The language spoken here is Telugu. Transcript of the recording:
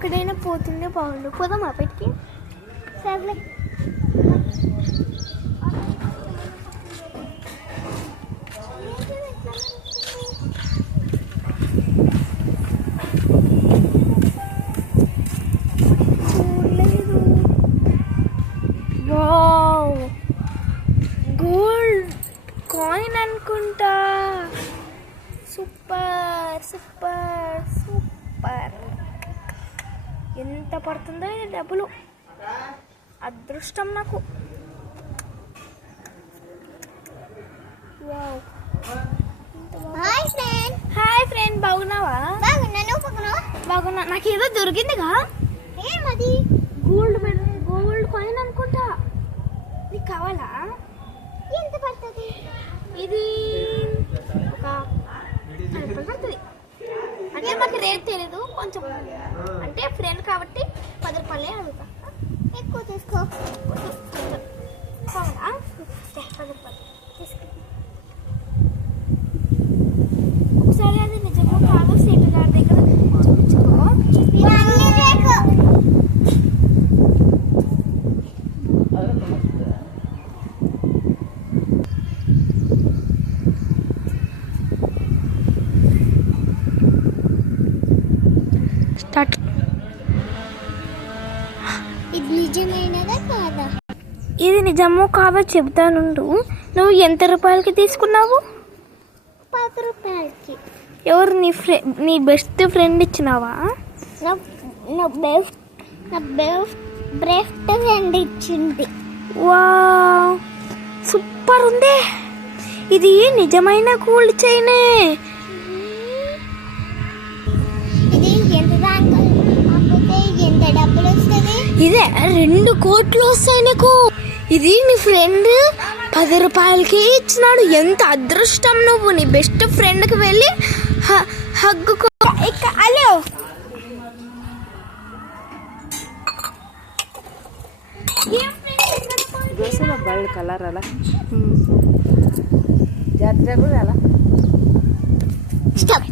ఎక్కడైనా పోతుందే బాగుండు. పోదాం అప్పటికి. సర్లే. చూడలేదు. వావ్, గోల్డ్ కాయిన్ అనుకుంటా. Super super super. ఎంత పడుతుందో ఈ డబ్బులు. అదృష్టం నాకు. హాయ్ ఫ్రెండ్, బాగున్నావా? బాగున్నా. నాకు ఏదో దొరికిందిగా. ఏమది? గోల్డ్ కాయిన్ అనుకుంటా. నీకు కావాలా? ఎంత పడుతుంది ఇది? ఒక 10 రూపాయలు పడుతుంది. అంటే మాకు రేట్ తెలియదు కొంచెం. అంటే ఫ్రెండ్ కాబట్టి 10 రూపాయలే అడుగుతా. ఎక్కువ తీసుకో. కావాలా? 10 రూపాయలు తీసుకో. ఒకసారి అది నిజంగా కాదు సీటు గారి దగ్గర చూపించుకో. స్టార్ట్. ఇది నిజమైనదా కాదా? ఇది నిజమో కాదో చెబుతానుండు. నువ్వు ఎంత రూపాయలకి తీసుకున్నావు? 10 రూపాయలకి. ఎవరు? నీ బెస్ట్ ఫ్రెండ్ ఇచ్చినావా? నా బెస్ట్ ఫ్రెండ్ ఇచ్చింది. వావ్, సూపర్ ఉంది. ఇది నిజమైన గోల్డ్ చైనే. ఇది ఎంత డబ్బులు వస్తుంది? ఇదే 2 కోట్లు వస్తాయి నీకు. ఇది నీ ఫ్రెండ్ 10 రూపాయలకి ఇచ్చినాడు. ఎంత అదృష్టం నువ్వు. నీ బెస్ట్ ఫ్రెండ్కి వెళ్ళి హగ్గుకో. హలో, బళ్ళు కలర్ అలా జాతర కూడా అలా. స్టాప్.